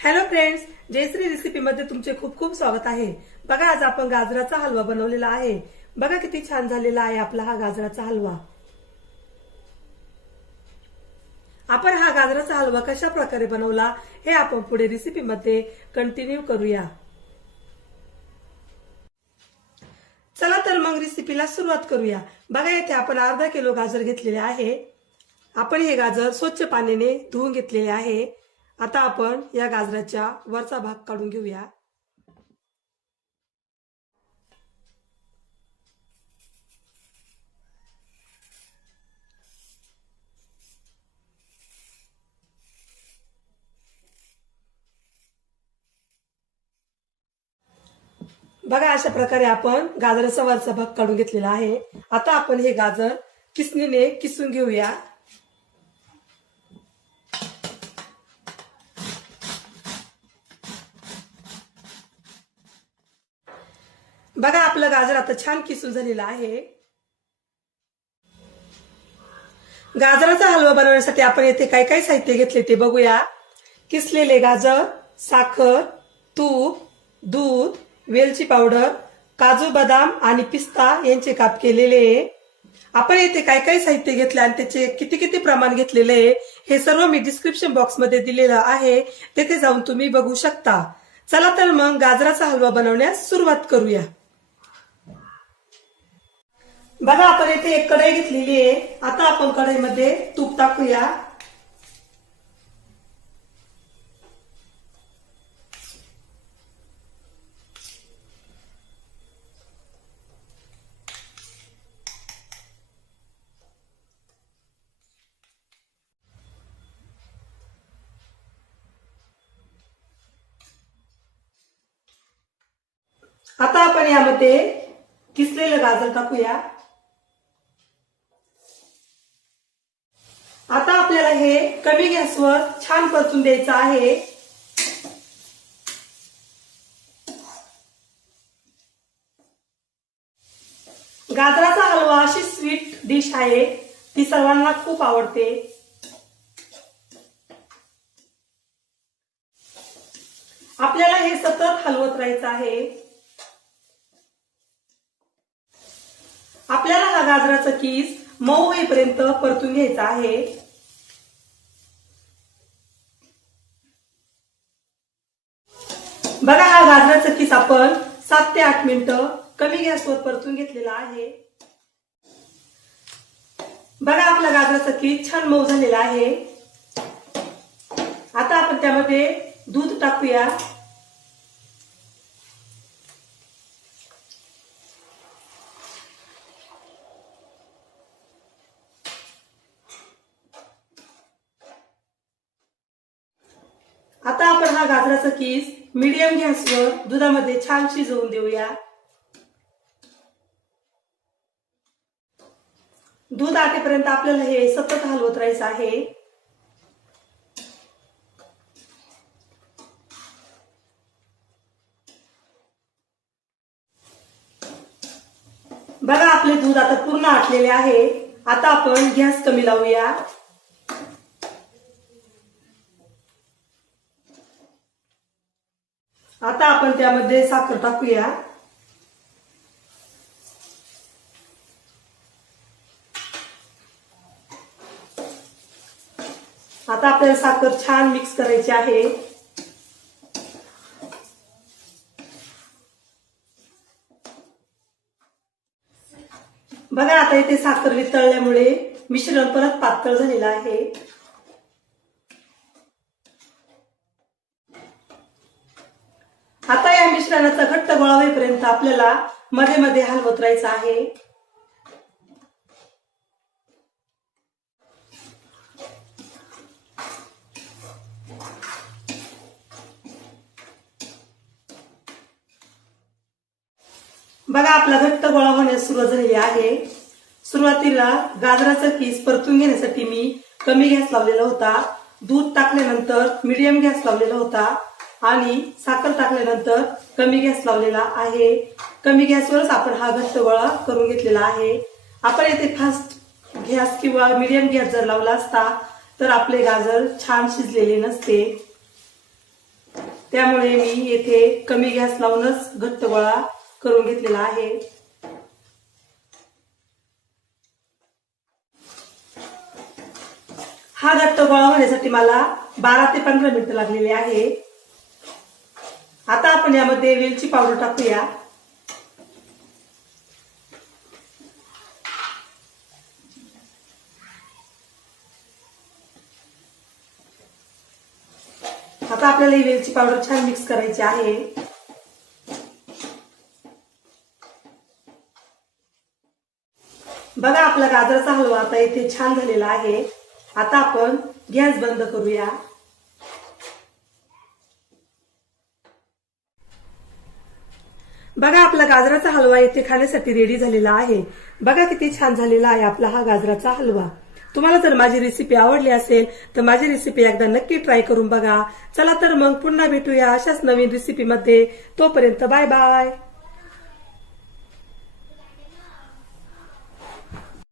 Hello friends, Jayashree recipe मध्ये तुमचे खूप खूप स्वागत आहे। बघा, आज आपण गाजराचा हलवा बनवलेला आहे। बघा किती छान झालेला आहे आपला हा गाजराचा हलवा। आपण हा गाजराचा हलवा कशा प्रकारे बनवला हे आपण पुढे रेसिपी मध्ये कंटिन्यू करूया। चला तर मग रेसिपीला सुरुवात करूया। बघा, येथे आपण अर्धा किलो गाजर घेतलेले आहे। आपण हे गाजर स्वच्छ पाण्याने धुवून घेतलेले आहे। आता आपण या गाजराच्या वरचा भाग काढून घेऊया। बघा, अशा प्रकारे आपण गाजराचा वरचा भाग काढून घेतलेला आहे। आता आपण हे गाजर किसणीने किसून घेऊया। बघा, आपलं गाजर आता छान किसून झालेलं आहे। गाजराचा हलवा बनवण्यासाठी आपण येथे काय काय साहित्य घेतले ते बघूया। किसलेले गाजर, साखर, तूप, दूध, वेलची पावडर, काजू बदाम आणि पिस्ता यांचे काप केलेले। आपण येथे काय काय साहित्य घेतले आणि त्याचे किती किती प्रमाण घेतलेले हे सर्व मी डिस्क्रिप्शन बॉक्स मध्ये दिलेलं आहे, तेथे जाऊन तुम्ही बघू शकता। चला तर मग गाजराचा हलवा बनवण्यास सुरुवात करूया। बघा, आपण येथे एक कढई घेतलेली आहे। आता आपण कढईमध्ये तूप टाकूया। आता आपण यामध्ये किसलेलं गाजर टाकूया। आता आपल्याला हे कमी गॅसवर छान परतून द्यायचं आहे। गाजराचा हलवा अशी स्वीट डिश आहे, ती सर्वांना खूप आवडते। आपल्याला हे सतत हलवत राहायचं आहे। आपल्याला हा गाजराचा किस मऊ होईपर्यंत परतून घ्यायचा आहे। बघा, हा गाजराचा किस आपण 7 ते 8 मिनिटं कमी गॅसवर परतून घेतलेला आहे। बघा, आपला गाजराचा किस छान मऊ झालेला आहे। आता आपण त्यामध्ये दूध टाकूया। आता आपण हा गाजराचा किस मीडियम गॅसवर दुधामध्ये छान शिजवून देऊया। दूध आटेपर्यंत आपल्याला हे सतत हलवत राहायचं आहे। बघा, आपले दूध आता पूर्ण आटलेले आहे। आता आपण गॅस कमी लावूया। आता आपण त्यामध्ये साखर टाकूया। आता आपल्याला साखर छान मिक्स करायची आहे। बघा, आता इथे साखर वितळल्यामुळे मिश्रण परत पातळ झालेलं आहे। आता या मिश्रणाचा घट्ट गोळा होईपर्यंत आपल्याला मध्ये मध्ये हलवत राहायचं आहे। बघा, आपला घट्ट गोळा होण्यास सुरुवात झालेली आहे। सुरुवातीला गाजराचा किस परतून घेण्यासाठी मी कमी गॅस लावलेला होता। दूध टाकल्यानंतर मीडियम गॅस लावलेला होता आणि साखर टाकल्यानंतर कमी गॅस लावलेला आहे। कमी गॅसवरच आपण हा घट्ट गोळा करून घेतलेला आहे। आपण येथे फास्ट गॅस किंवा मीडियम गॅस जर लावला असता तर आपले गाजर छान शिजलेले नसते। त्यामुळे मी येथे कमी गॅस लावूनच घट्ट गोळा करून घेतलेला आहे. हा घट्ट गोळा होण्यासाठी मला 12 ते 15 मिनिटं लागलेली आहे. आता आपण यामध्ये वेलची पावडर टाकूया. आता आपल्याला ही वेलची पावडर छान मिक्स करायची आहे. बघा आपला गाजराचा हलवा आता इथे छान झालेला आहे. आता आपण गॅस बंद करूया. बघा आपला गाजराचा हलवा इथे खाण्यासाठी रेडी झालेला आहे. बघा किती छान झालेला आहे आपला हा गाजराचा हलवा. तुम्हाला जर माझी रेसिपी आवडली असेल तर माझी रेसिपी एकदा नक्की ट्राय करून बघा. चला तर मग पुन्हा भेटूया अशाच नवीन रेसिपीमध्ये. तोपर्यंत बाय बाय.